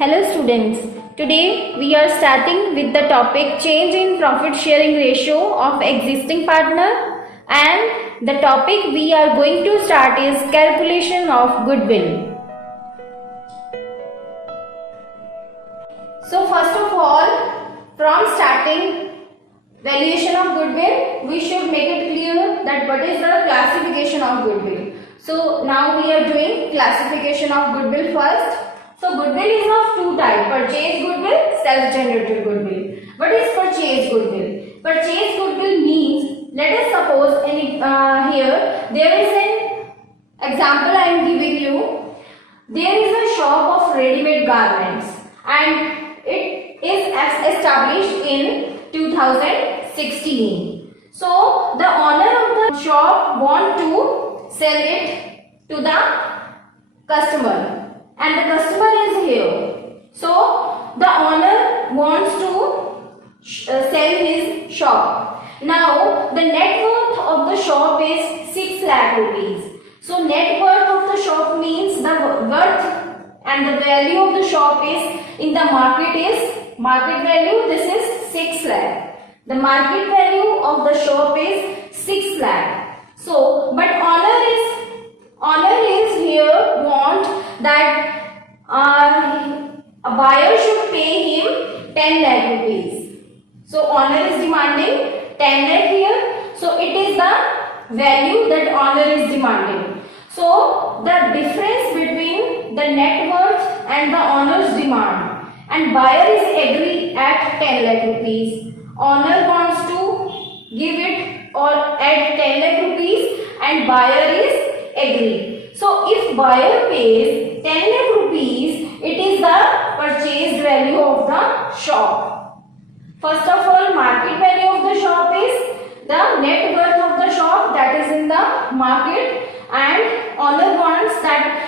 Hello students, today we are starting with the topic change in profit sharing ratio of existing partner, and the topic we are going to start is calculation of goodwill. So first of all, from starting valuation of goodwill, we should make it clear that what is the classification of goodwill. So now we are doing classification of goodwill first. So goodwill is of two types, purchase goodwill, self-generated goodwill. What is purchase goodwill? Purchase goodwill means, let us suppose here there is an example I am giving you. There is a shop of ready-made garments and it is established in 2016. So the owner of the shop want to sell it to the customer. And the customer is here. So the owner wants to sell his shop. Now the net worth of the shop is 6 lakh rupees. So net worth of the shop means the worth and the value of the shop is in the market value. This is 6 lakh. The market value of the shop is 6 lakh. So but owner is here want that a buyer should pay him 10 lakh rupees. So owner is demanding 10 lakh here. So it is the value that owner is demanding. So the difference between the net worth and the owner's demand, and buyer is agree at 10 lakh rupees. Owner wants to give it or add 10 lakh rupees and buyer is agree. So if buyer pays 10 lakh rupees, it is the purchased value of the shop. First of all, market value of the shop is the net worth of the shop that is in the market, and owner wants that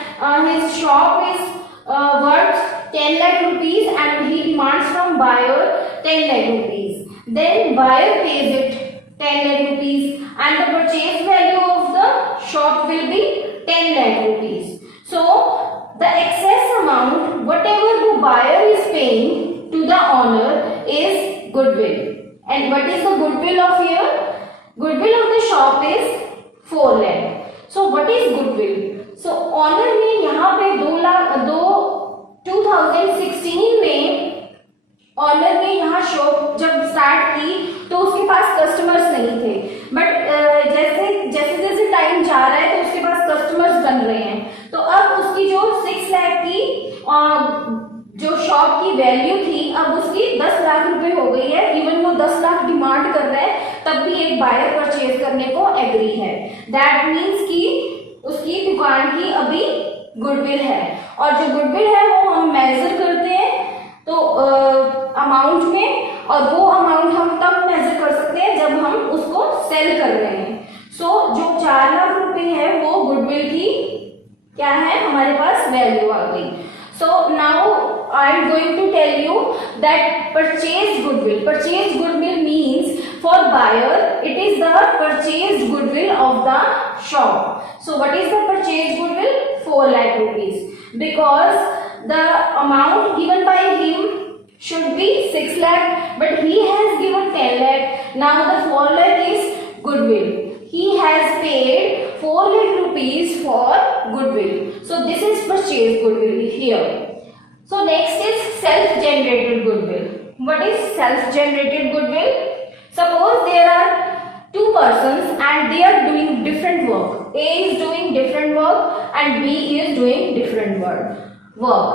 his shop is worth 10 lakh rupees and he demands from buyer 10 lakh rupees. Then buyer pays it 10 lakh rupees and the purchase value of the shop will be 10 lakh rupees. So the excess amount whatever the buyer is paying to the owner is goodwill. And what is the goodwill of here? Goodwill of the shop is 4 lakh. So what is goodwill? So owner ने यहाँ पे 2016 में honour ने यहाँ shop जब start की तो उसके पास कस्टमर्स नहीं थे, बट जैसे टाइम जा रहा है तो उसके पास कस्टमर्स बन रहे हैं. तो अब उसकी जो 6 लाख की जो शॉप की वैल्यू थी अब उसकी 10 लाख रुपए हो गई है. इवन वो 10 लाख डिमांड कर रहा है तब भी एक बायर परचेज करने को एग्री है. दैट मीन्स कि उसकी दुकान की अभी गुडविल है, और जो गुडविल है वो हम मेजर करते हैं तो अमाउंट में, और वो अमाउंट हम तब मेजर कर सकते हैं जब हम उसको सेल कर रहे हैं. सो जो 4 लाख रुपए है वो गुडविल की क्या है हमारे पास वैल्यू आ गई. So now I am going to tell you that purchase goodwill means for buyer it is the purchase goodwill of the shop. So what is the purchase goodwill? 4 lakh rupees, because the amount given by him should be 6 lakh, but he has given 10 lakh. Now the 4 lakh is goodwill. He has paid 4 lakh rupees for goodwill. So this is purchase goodwill here. So next is self-generated goodwill. What is self-generated goodwill? Suppose there are two persons and they are doing different work. A is doing different work and B is doing different work. Both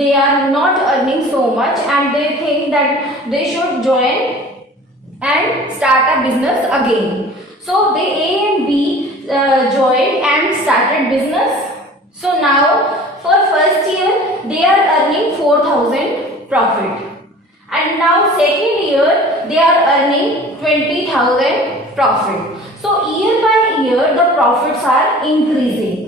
they are not earning so much and they think that they should join and start a business again. So they A and B joined and started business. So now for first year they are earning 4,000 profit. And now second year they are earning 20,000 profit. So year by year the profits are increasing.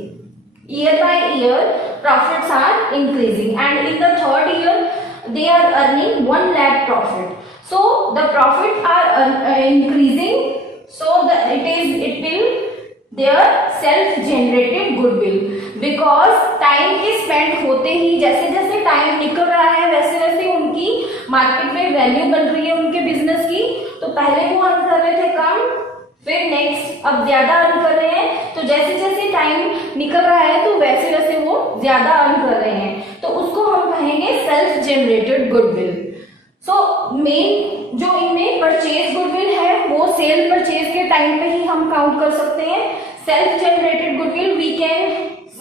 And in the third year they are earning 1 lakh profit. So the profit are increasing. So it will their self-generated goodwill, because time के spend होते ही, जैसे जैसे time निकल रहा है वैसे वैसे उनकी मार्केट में वैल्यू बन रही है उनके बिजनेस की। तो पहले वो अर्न कर रहे थे कम, फिर नेक्स्ट अब ज्यादा अर्न कर रहे हैं। तो जैसे जैसे टाइम निकल रहा है तो वैसे वैसे वो ज्यादा अर्न कर रहे हैं, तो उसको हम कहेंगे self generated goodwill. So main जो इनमें परचेज गुडविल है वो सेल परचेज के टाइम पे ही हम काउंट कर सकते हैं। Self generated goodwill we can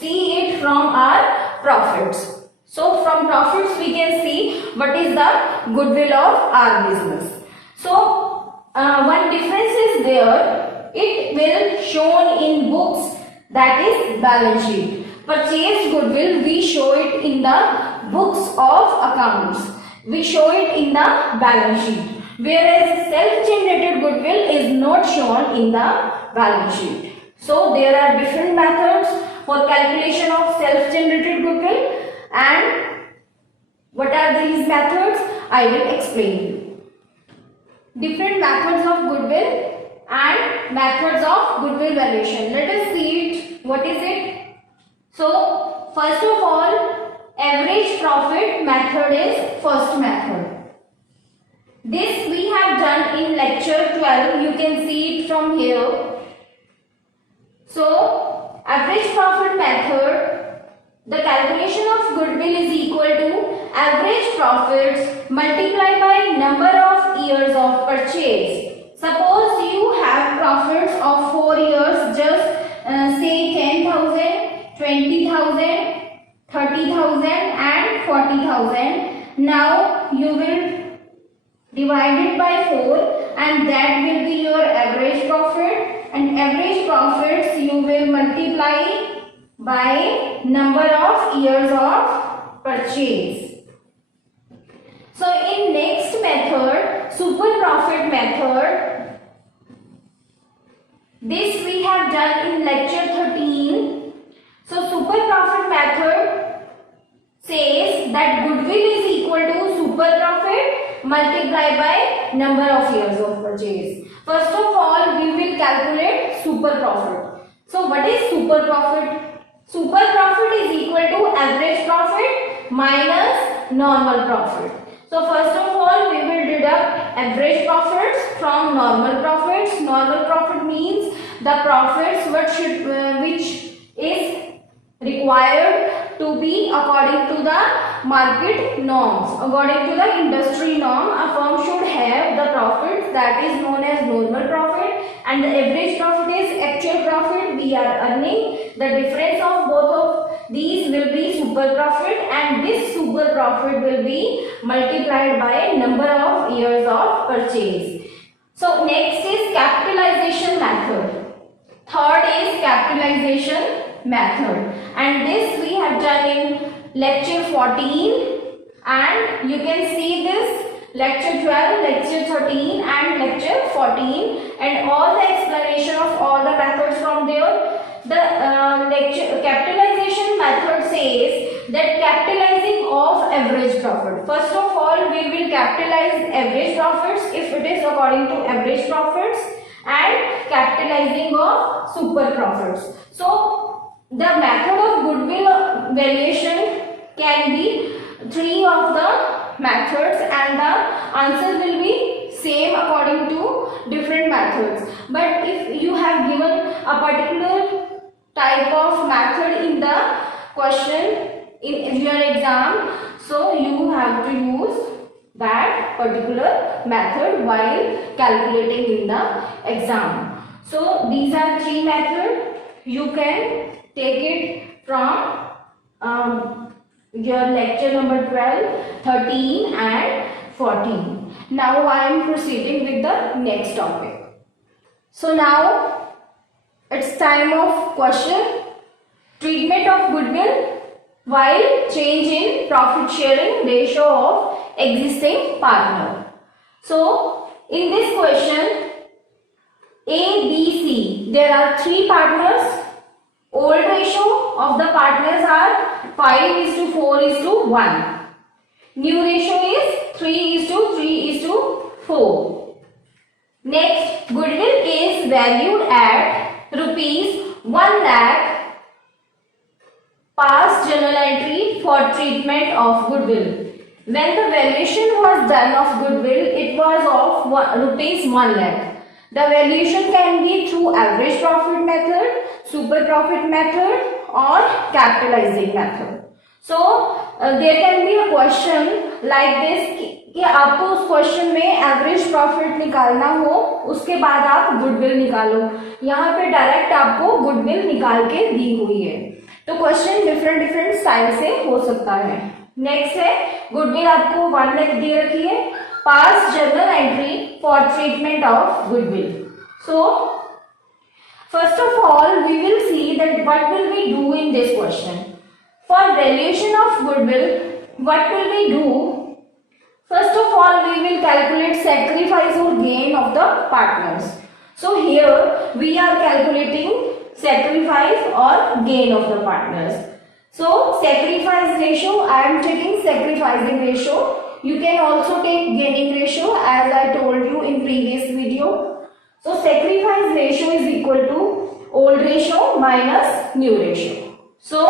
see it from our profits. So from profits we can see what is the goodwill of our business. So one difference is there, it will shown in books, that is balance sheet. Purchase goodwill we show it in the books of accounts, we show it in the balance sheet, whereas self generated goodwill is not shown in the balance sheet. So there are different methods for calculation of self-generated goodwill, and what are these methods? I will explain you. Different methods of goodwill and methods of goodwill valuation. Let us see it. What is it? So first of all, average profit method is first method. This we have done in lecture 12. You can see it from here. So average profit method, the calculation of goodwill is equal to average profits multiplied by number of years of purchase. Suppose you have profits of 4 years, just say 10,000, 20,000, 30,000 and 40,000. Now you will divide it by 4 and that will be your average profit, and average profits you will multiply by number of years of purchase. So in next method, super profit method, this we have done in lecture 13. So super profit method says that goodwill is equal to super profit multiplied by number of years of purchase. First of all, we will calculate super profit. So what is super profit? Super profit is equal to average profit minus normal profit. So first of all, we will deduct average profits from normal profits. Normal profit means the profits which is required to be according to the market norms. According to the industry norm, a firm should have the profit that is known as normal profit, and the average profit is actual profit we are earning. The difference of both of these will be super profit, and this super profit will be multiplied by number of years of purchase. So next is capitalization method. Third is capitalization method, and this we have done in lecture 14, and you can see this lecture 12, lecture 13 and lecture 14, and all the explanation of all the methods from there. The lecture capitalization method says that capitalizing of average profit. First of all, we will capitalize average profits if it is according to average profits, and capitalizing of super profits. So the method of goodwill valuation can be 3 of the methods, and the answer will be same according to different methods. But if you have given a particular type of method in the question in your exam, so you have to use that particular method while calculating in the exam. So these are 3 methods. You can take it from your lecture number 12, 13 and 14. Now I am proceeding with the next topic. So now it's time of question. Treatment of goodwill while change in profit sharing ratio of existing partner. So in this question, A, B, C, there are 3 partners. Old ratio of the partners are 5:4:1. New ratio is 3:3:4. Next, goodwill is valued at rupees 1 lakh Past journal entry for treatment of goodwill. When the valuation was done of goodwill, it was of rupees 1 lakh. The valuation can be through average profit method, super profit method, or capitalizing method. So there can be a question like this कि आपको उस question में average profit निकालना हो, उसके बाद आप goodwill निकालो. यहाँ पे डायरेक्ट आपको गुडविल निकाल के दी हुई है. तो क्वेश्चन डिफरेंट स्टाइल से हो सकता है. नेक्स्ट है गुडविल आपको 1 लाख दे रखी है. Pass journal entry for treatment of goodwill. So first of all we will see that what will we do in this question. For valuation of goodwill what will we do? First of all, we will calculate sacrifice or gain of the partners. So here we are calculating sacrifice or gain of the partners. So sacrifice ratio, I am taking sacrificing ratio. You can also take gaining ratio as I told you in previous video. So sacrifice ratio is equal to old ratio minus new ratio. So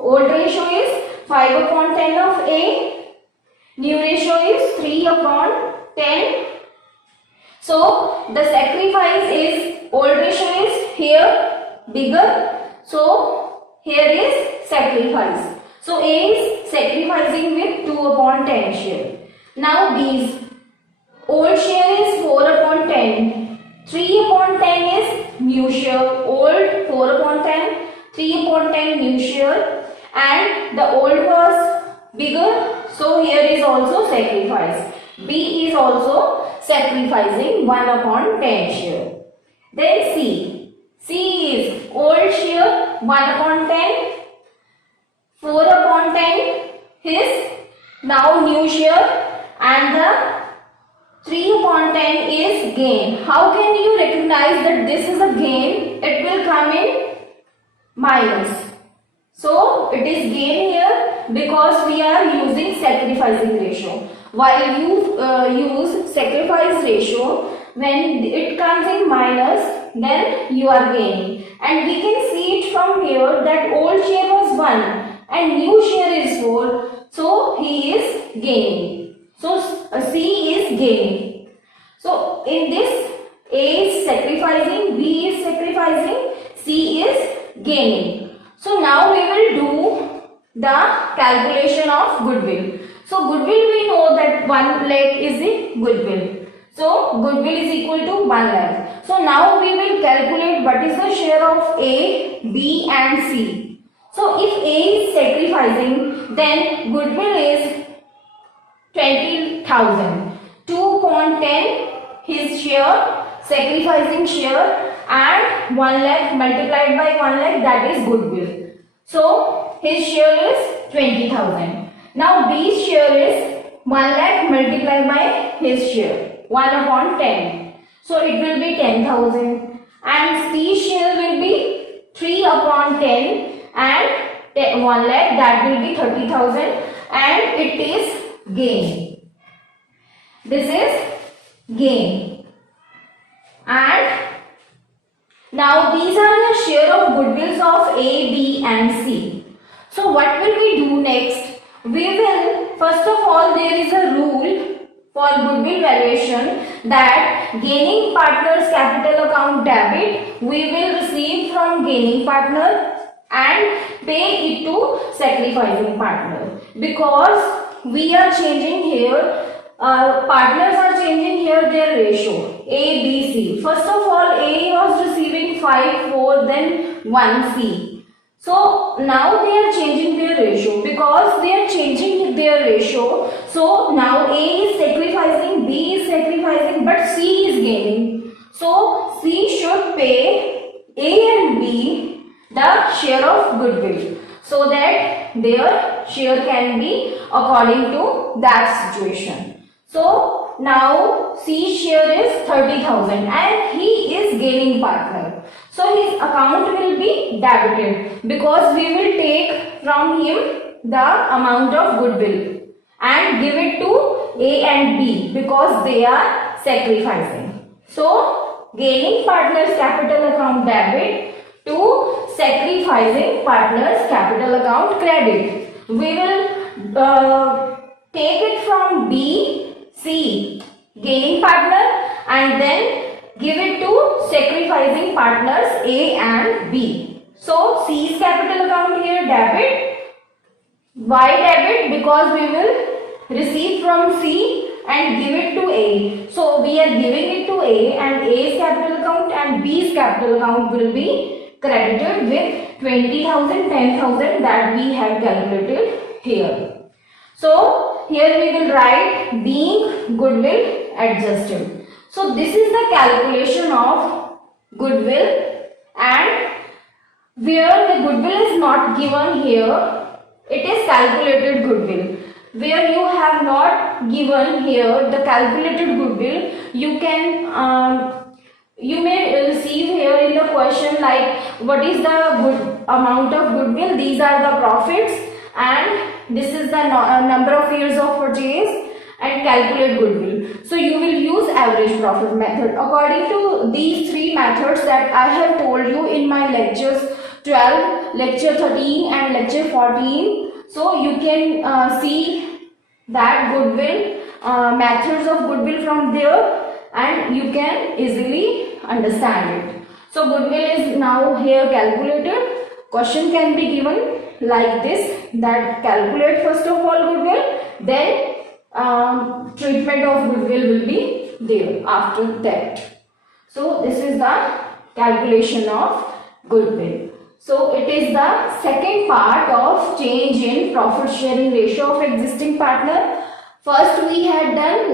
old ratio is 5 upon 10 of A. New ratio is 3 upon 10. So the sacrifice is, old ratio is here bigger. So here is sacrifice. So A is sacrificing with 2 upon 10 share. Now B's old share is 4 upon 10. 3 upon 10 is new share. Old 4 upon 10. 3 upon 10 new share. And the old was bigger. So here is also sacrifice. B is also sacrificing 1 upon 10 share. Then C. C is old share 1 upon 10. 4 upon 10 is now new share. And the 3 upon 10 is gain. How can you recognize that this is a gain? It will come in minus. So it is gain here because we are using sacrificing ratio. While you use sacrifice ratio, when it comes in minus, then you are gaining. And we can see it from here that old share was 1 and new share is 4. So he is gaining. So C is gaining. So in this, A is sacrificing, B is sacrificing, C is gaining. So now we will do the calculation of goodwill. So goodwill we know that 1 lakh is the goodwill. So goodwill is equal to 1 lakh. So now we will calculate what is the share of A, B and C. So if A is sacrificing, then goodwill is 20,000. 2 upon 10 his share, sacrificing share, and 1 lakh multiplied by 1 lakh, that is goodwill. So his share is 20,000. Now B's share is 1 lakh multiplied by his share 1 upon 10. So it will be 10,000. And C's share will be 3 upon 10 and 1 lakh, that will be 30,000, and it is gain. This is gain. And now these are the share of goodwills of A, B and C. So what will we do next? We will, first of all, there is a rule for goodwill valuation that gaining partner's capital account debit we will receive from gaining partner and pay it to sacrificing partner, because we are changing here, partners are changing here their ratio A, B, C. First of all, A was receiving 5, 4, then 1 C. So now they are changing their ratio. Because they are changing their ratio, so now A is sacrificing, B is sacrificing, but C is gaining. So C should pay A and B the share of goodwill, so that their share can be according to that situation. So now C's share is 30,000 and he is gaining partner. So his account will be debited because we will take from him the amount of goodwill and give it to A and B because they are sacrificing. So gaining partner's capital account debit to sacrificing partner's capital account credit. We will take it from B, C, gaining partner, and then give it to sacrificing partners A and B. So C's capital account here debit. Why debit? Because we will receive from C and give it to A. So we are giving it to A, and A's capital account and B's capital account will be credited with 20,000, 10,000 that we have calculated here. So here we will write being goodwill adjusted. So this is the calculation of goodwill, and where the goodwill is not given here, it is calculated goodwill. Where you have not given here the calculated goodwill, you can you may receive here in the question like what is the good amount of goodwill, these are the profits, and this is the number of years of purchase, and calculate goodwill. So you will use average profit method. According to these three methods that I have told you in my lectures 12, lecture 13 and lecture 14, so you can see that goodwill, methods of goodwill from there, and you can easily understand it. So goodwill is now here calculated. Question can be given like this, that calculate first of all goodwill, then treatment of goodwill will be there after that. So this is the calculation of goodwill. So it is the second part of change in profit sharing ratio of existing partner. First we had done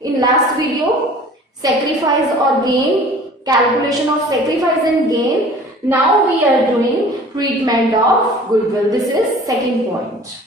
in last video sacrifice or gain, calculation of sacrifice and gain. Now we are doing treatment of goodwill. This is second point.